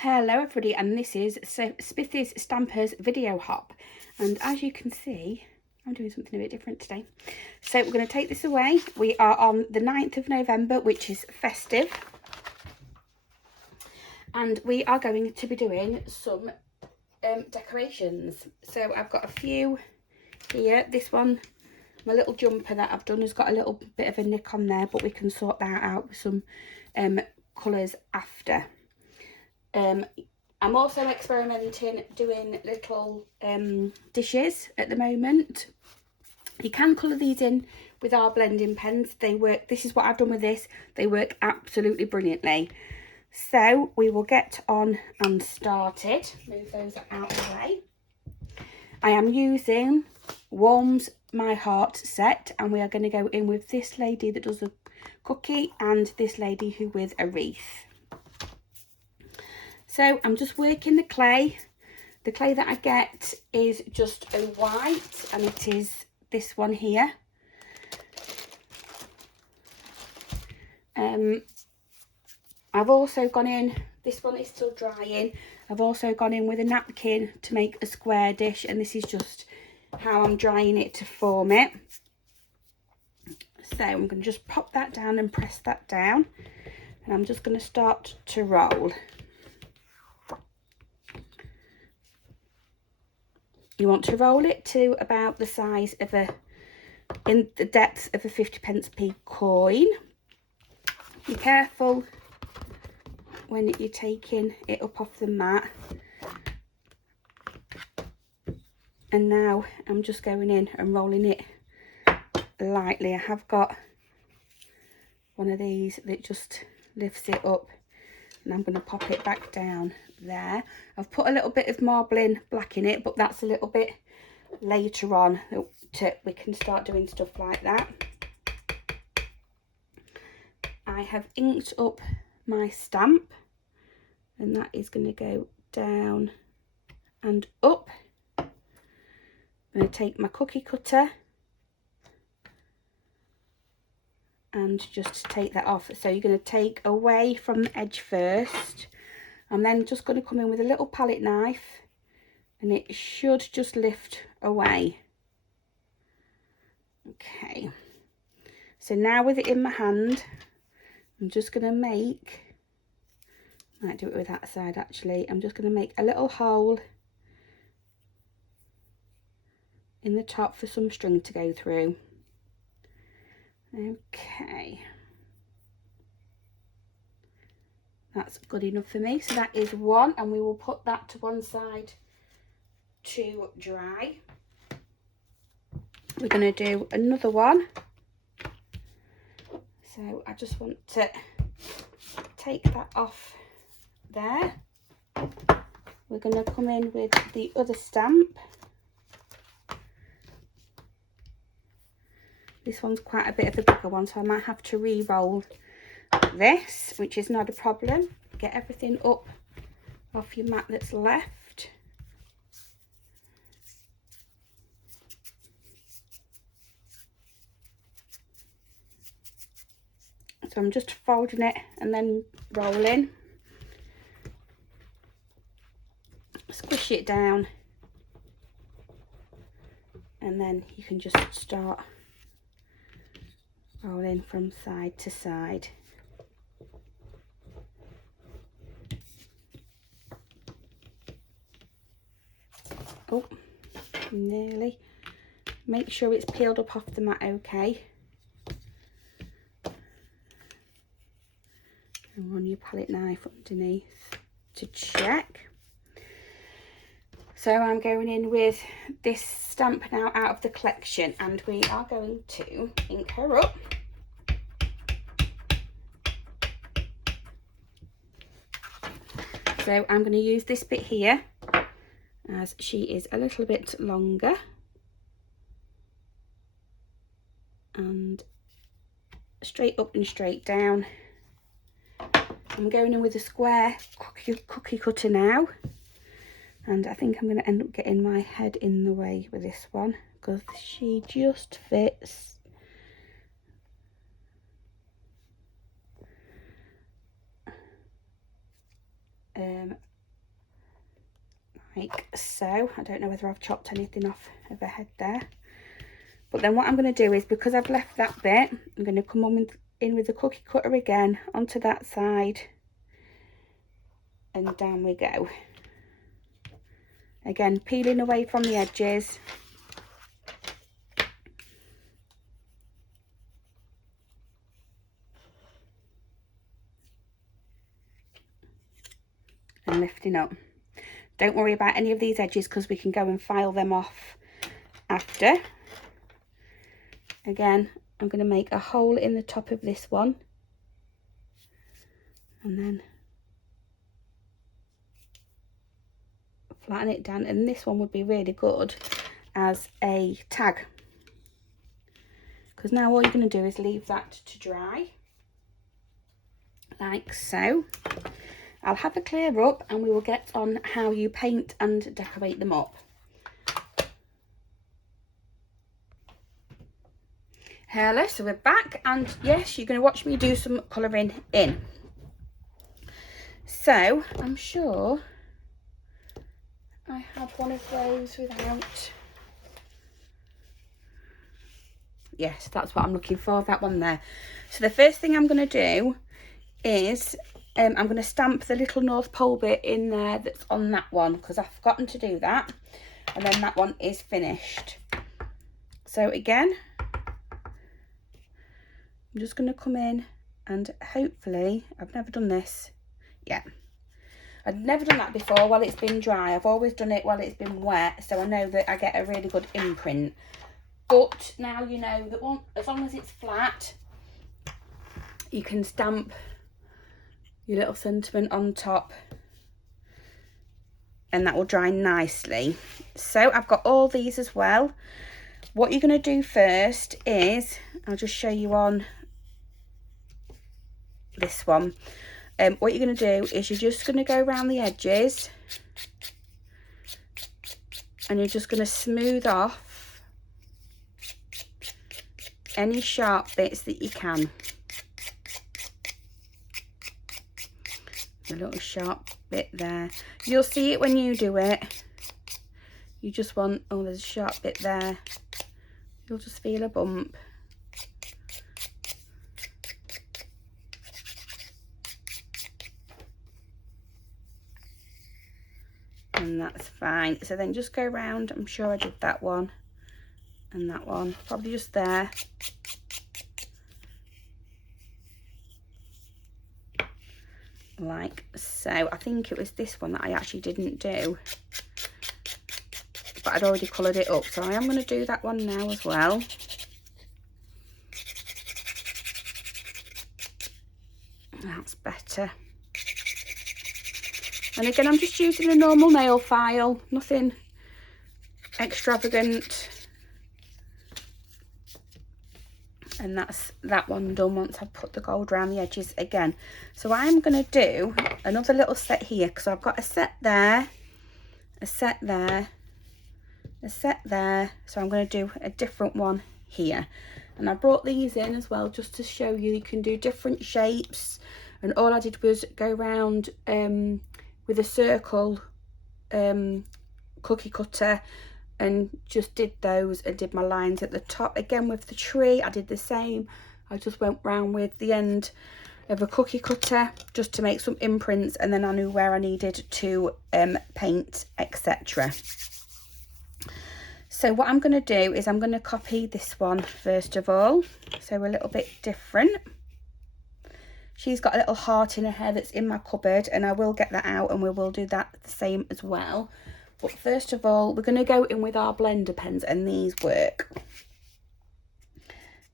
Hello everybody, and this is Smithy's Stampers video hop, and as you can see I'm doing something a bit different today. So we're going to take this away. We are on the 9th of November, which is festive, and we are going to be doing some decorations. So I've got a few here. This one, my little jumper that I've done has got a little bit of a nick on there, but we can sort that out with some colours after. I'm also experimenting doing little dishes at the moment. You can colour these in with our blending pens. They work. This is what I've done with this. They work absolutely brilliantly. So we will get on and started. Move those out of the way. I am using Warms My Heart set, and we are going to go in with this lady that does a cookie and this lady who with a wreath. So I'm just working the clay. The clay that I get is just a white, and it is this one here. I've also gone in, this one is still drying. I've also gone in with a napkin to make a square dish, and this is just how I'm drying it to form it. So I'm going to just pop that down and press that down, and I'm just going to start to roll. You want to roll it to about the size of in the depth of a 50p coin. Be careful when you're taking it up off the mat. And now I'm just going in and rolling it lightly. I have got one of these that just lifts it up, and I'm going to pop it back down there. I've put a little bit of marbling black in it, but that's a little bit later on we can start doing stuff like that. I have inked up my stamp, and that is going to go down and up. I'm going to take my cookie cutter and just take that off. So you're going to take away from the edge first. I'm then just going to come in with a little palette knife, and it should just lift away. Okay, so now with it in my hand, I'm just going to make, I might do it with that side actually, I'm just going to make a little hole in the top for some string to go through. Okay, that's good enough for me. So that is one, and we will put that to one side to dry. We're going to do another one. So I just want to take that off there. We're going to come in with the other stamp. This one's quite a bit of a bigger one, so I might have to re-roll this, which is not a problem. Get everything up off your mat that's left. So I'm just folding it and then rolling. Squish it down, and then you can just start rolling from side to side. Oh, nearly. Make sure it's peeled up off the mat okay. And run your palette knife underneath to check. So I'm going in with this stamp now out of the collection, and we are going to ink her up. So I'm going to use this bit here, as she is a little bit longer, and straight up and straight down. I'm going in with a square cookie cutter now, and I think I'm going to end up getting my head in the way with this one because she just fits. like so. I don't know whether I've chopped anything off of her head there. But then what I'm going to do is, because I've left that bit, I'm going to come in with the cookie cutter again onto that side, and down we go. Again, peeling away from the edges. And lifting up. Don't worry about any of these edges because we can go and file them off after. Again, I'm going to make a hole in the top of this one, and then flatten it down, and this one would be really good as a tag, because now all you're going to do is leave that to dry like so. I'll have a clear up and we will get on how you paint and decorate them up. Hello, so we're back, and yes, you're going to watch me do some colouring in. So I'm sure I have one of those without, yes, that's what I'm looking for, that one there. So the first thing I'm going to do is I'm going to stamp the little North Pole bit in there that's on that one, because I've forgotten to do that, and then that one is finished. So again, I'm just going to come in and hopefully, I've never done this yet. I've never done that before while it's been dry. I've always done it while it's been wet, so I know that I get a really good imprint. But now you know that as long as it's flat, you can stamp your little sentiment on top, and that will dry nicely. So I've got all these as well. What you're going to do first is, I'll just show you on this one. What you're going to do is you're just going to go around the edges, and you're just going to smooth off any sharp bits that you can. A little sharp bit there. You'll see it when you do it. You just want, oh, there's a sharp bit there. You'll just feel a bump. And that's fine. So then just go around. I'm sure I did that one and that one, probably just there. Like so. I think it was this one that I actually didn't do, but I'd already coloured it up, so I am going to do that one now as well. That's better. And again, I'm just using a normal nail file, nothing extravagant. And that's that one done once I've put the gold around the edges again. So I'm going to do another little set here, because I've got a set there, a set there, a set there. So I'm going to do a different one here. And I brought these in as well just to show you can do different shapes. And all I did was go around with a circle cookie cutter, and just did those and did my lines at the top. Again with the tree I did the same. I just went round with the end of a cookie cutter just to make some imprints, and then I knew where I needed to paint, etc. So what I'm going to do is I'm going to copy this one first of all, so a little bit different. She's got a little heart in her hair that's in my cupboard, and I will get that out and we will do that the same as well. But first of all, we're going to go in with our blender pens, and these work.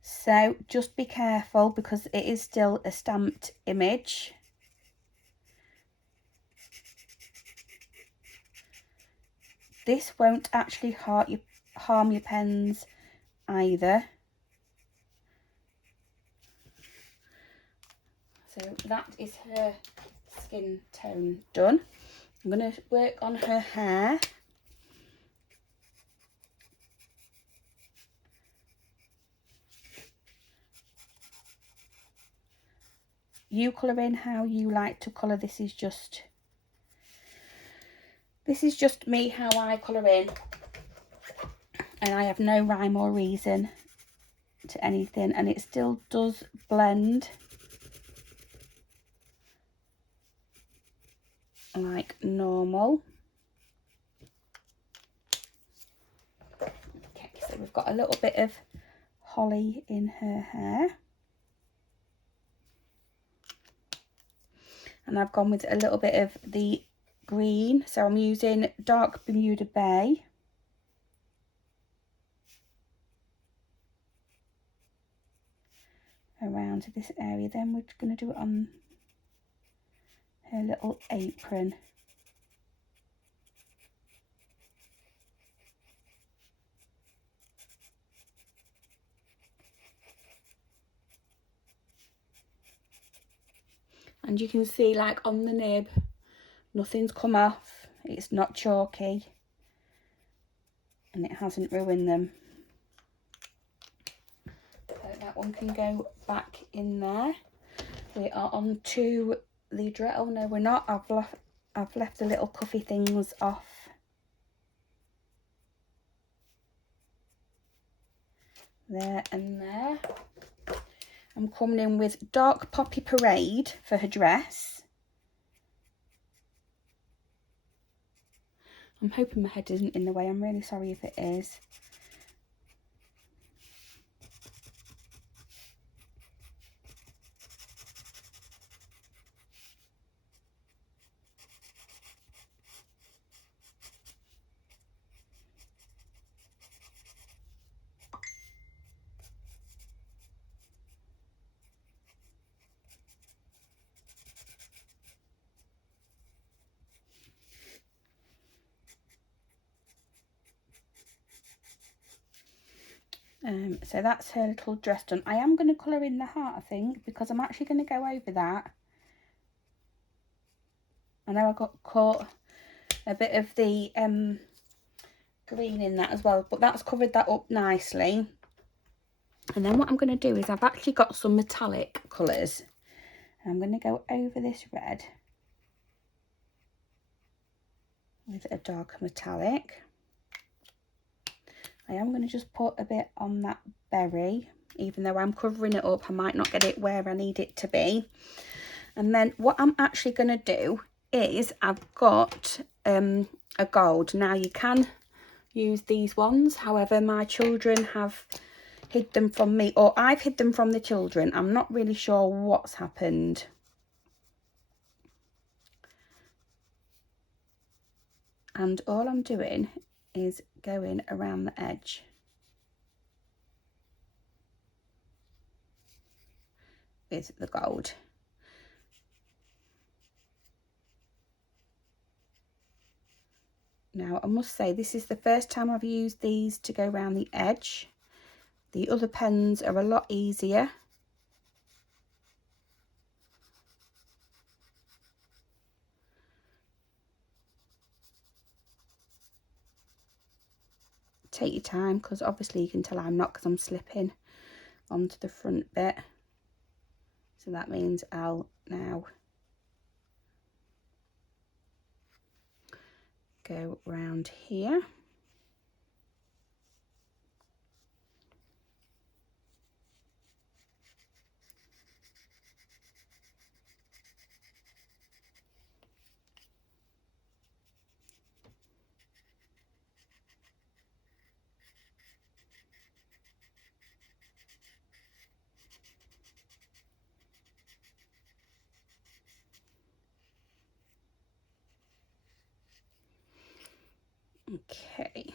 So just be careful because it is still a stamped image. This won't actually harm your pens either. So that is her skin tone done. I'm going to work on her hair. You colour in how you like to colour. This is just This is just me, how I colour in, and I have no rhyme or reason to anything, and it still does blend like normal. Okay, so we've got a little bit of holly in her hair, and I've gone with a little bit of the green, so I'm using dark Bermuda Bay. Around this area, then we're going to do it on her little apron. And you can see, like, on the nib, nothing's come off, it's not chalky, and it hasn't ruined them. So that one can go back in there. We are on to the dress. Oh no, we're not. I've left the little cuffy things off. There and there. I'm coming in with Dark Poppy Parade for her dress. I'm hoping my head isn't in the way. I'm really sorry if it is. So that's her little dress done. I am going to colour in the heart, I think, because I'm actually going to go over that. I know I got caught a bit of the green in that as well, but that's covered that up nicely. And then what I'm going to do is I've actually got some metallic colours. I'm going to go over this red with a darker metallic. I am going to just put a bit on that berry, even though I'm covering it up, I might not get it where I need it to be. And then what I'm actually going to do is I've got a gold. Now you can use these ones, however my children have hid them from me, or I've hid them from the children. I'm not really sure what's happened. And all I'm doing is going around the edge with the gold. Now I must say this is the first time I've used these to go around the edge. The other pens are a lot easier. Take your time, because obviously you can tell I'm not, because I'm slipping onto the front bit. So that means I'll now go round here. Okay,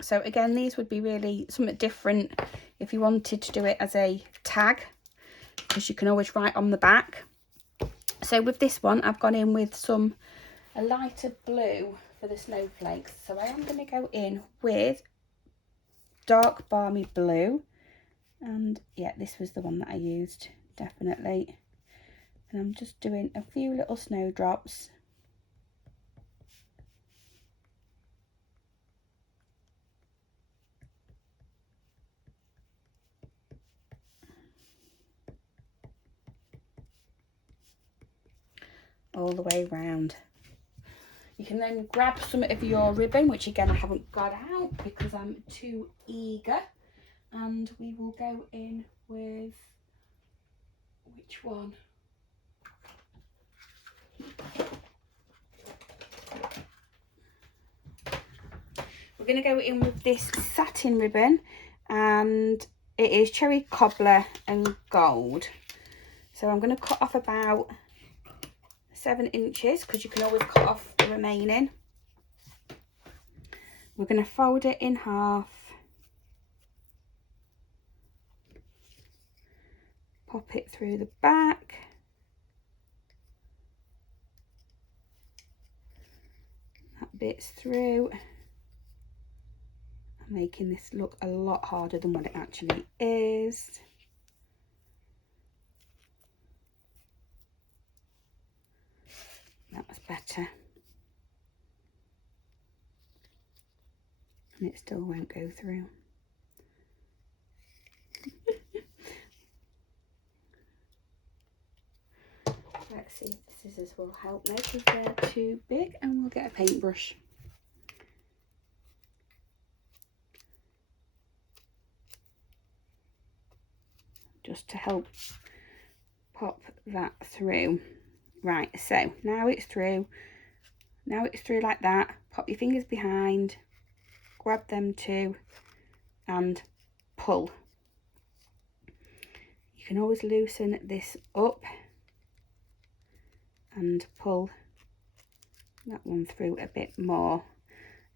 so again, these would be really something different if you wanted to do it as a tag, because you can always write on the back. So with this one, I've gone in with a lighter blue for the snowflakes. So I am going to go in with dark balmy blue, and yeah, this was the one that I used, definitely. And I'm just doing a few little snowdrops. All the way round. You can then grab some of your ribbon, which again I haven't got out because I'm too eager, and we will go in with, which one? We're going to go in with this satin ribbon, and it is cherry cobbler and gold. So I'm going to cut off about 7 inches because you can always cut off the remaining. We're going to fold it in half, pop it through the back, that bit's through. I'm making this look a lot harder than what it actually is. That was better. And it still won't go through. Let's see if the scissors will help me because they're too big, and we'll get a paintbrush. Just to help pop that through. Right, so now it's through. Now it's through like that. Pop your fingers behind, grab them two, and pull. You can always loosen this up and pull that one through a bit more,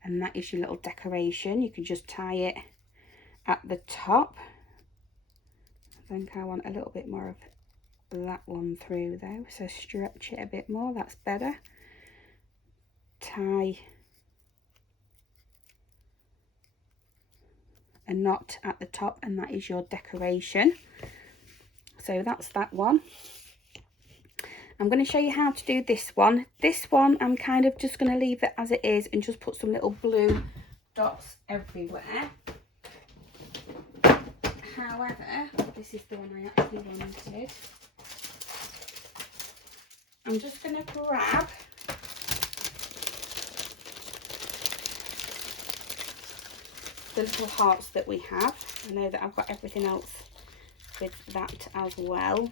and that is your little decoration. You can just tie it at the top. I think I want a little bit more of that one through though, so stretch it a bit more, that's better. Tie a knot at the top, and that is your decoration. So that's that one. I'm going to show you how to do this one. This one I'm kind of just going to leave it as it is and just put some little blue dots everywhere. However, this is the one I actually wanted. I'm just going to grab the little hearts that we have. I know that I've got everything else with that as well.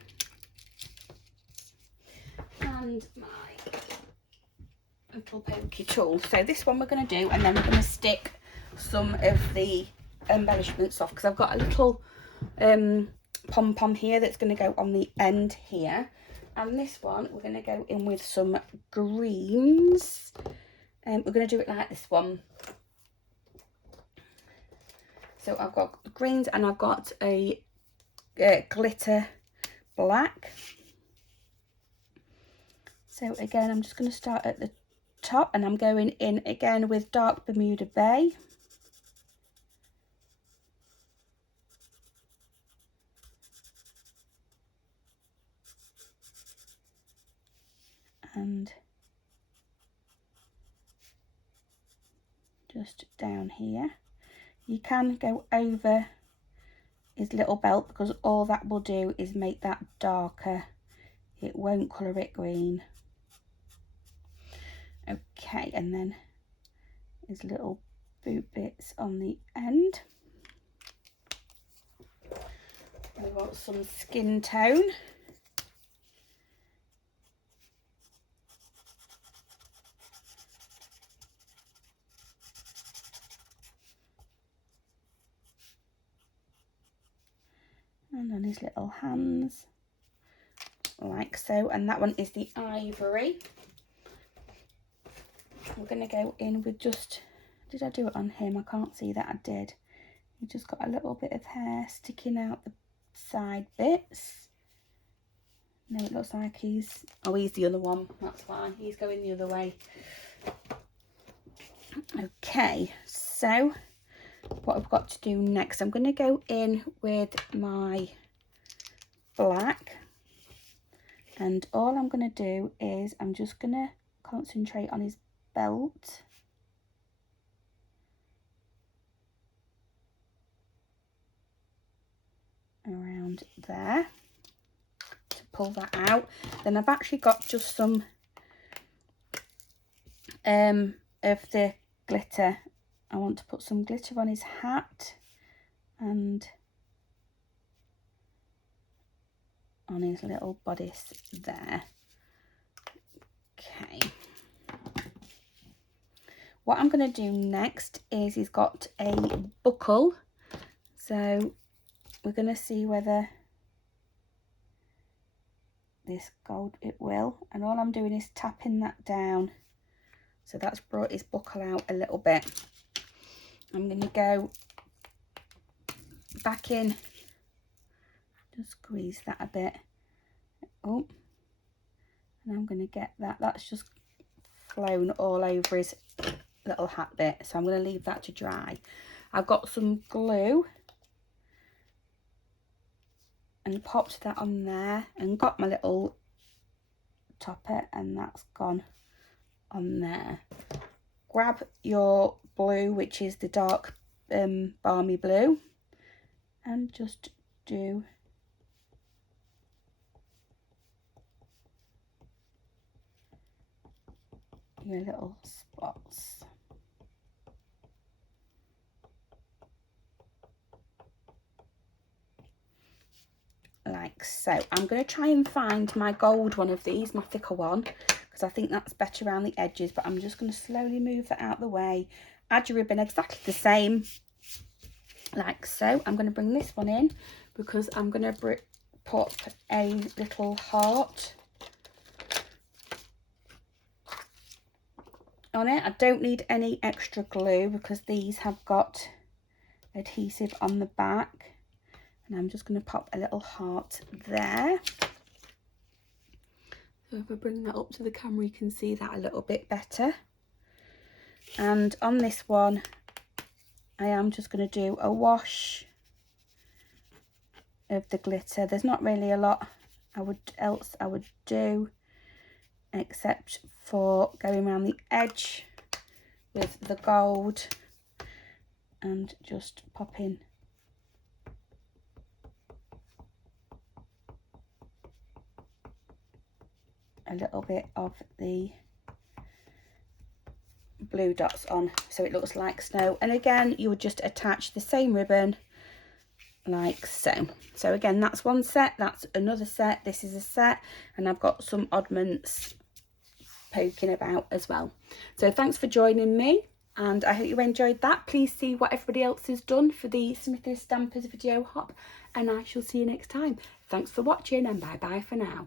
And my little pokey tool. So this one we're going to do, and then we're going to stick some of the embellishments off, because I've got a little pom-pom here that's going to go on the end here. And this one we're going to go in with some greens. We're going to do it like this one. So I've got greens, and I've got a glitter black. So again, I'm just going to start at the top, and I'm going in again with dark Bermuda Bay. And just down here. You can go over his little belt, because all that will do is make that darker. It won't colour it green. Okay, and then his little boot bits on the end. We want some skin tone. And on his little hands, like so. And that one is the ivory. We're going to go in with just, did I do it on him? I can't see that I did. He just got a little bit of hair sticking out the side bits. No, it looks like he's, oh, he's the other one. That's fine. He's going the other way. Okay, so what I've got to do next, I'm going to go in with my black, and all I'm going to do is I'm just going to concentrate on his belt. Around there to pull that out. Then I've actually got just some of the glitter. I want to put some glitter on his hat and on his little bodice there. Okay. What I'm going to do next is he's got a buckle. So we're going to see whether this gold, it will. And all I'm doing is tapping that down. So that's brought his buckle out a little bit. I'm going to go back in, just squeeze that a bit. Oh, and I'm going to get that. That's just flown all over his little hat bit. So I'm going to leave that to dry. I've got some glue and popped that on there and got my little topper, and that's gone on there. Grab your blue, which is the dark balmy blue, and just do your little spots. Like so. I'm going to try and find my gold one of these, my thicker one, because I think that's better around the edges, but I'm just going to slowly move that out of the way. Add your ribbon exactly the same, like so. I'm going to bring this one in because I'm going to put a little heart on it. I don't need any extra glue because these have got adhesive on the back. And I'm just going to pop a little heart there. So if I bring that up to the camera, you can see that a little bit better. And on this one, I am just going to do a wash of the glitter. There's not really a lot I would do, except for going around the edge with the gold and just popping a little bit of the blue dots on so it looks like snow. And again, you would just attach the same ribbon like so. So again, that's one set, that's another set, this is a set, and I've got some oddments poking about as well. So thanks for joining me, and I hope you enjoyed that. Please see what everybody else has done for the Smithy Stampers video hop, and I shall see you next time. Thanks for watching, and bye bye for now.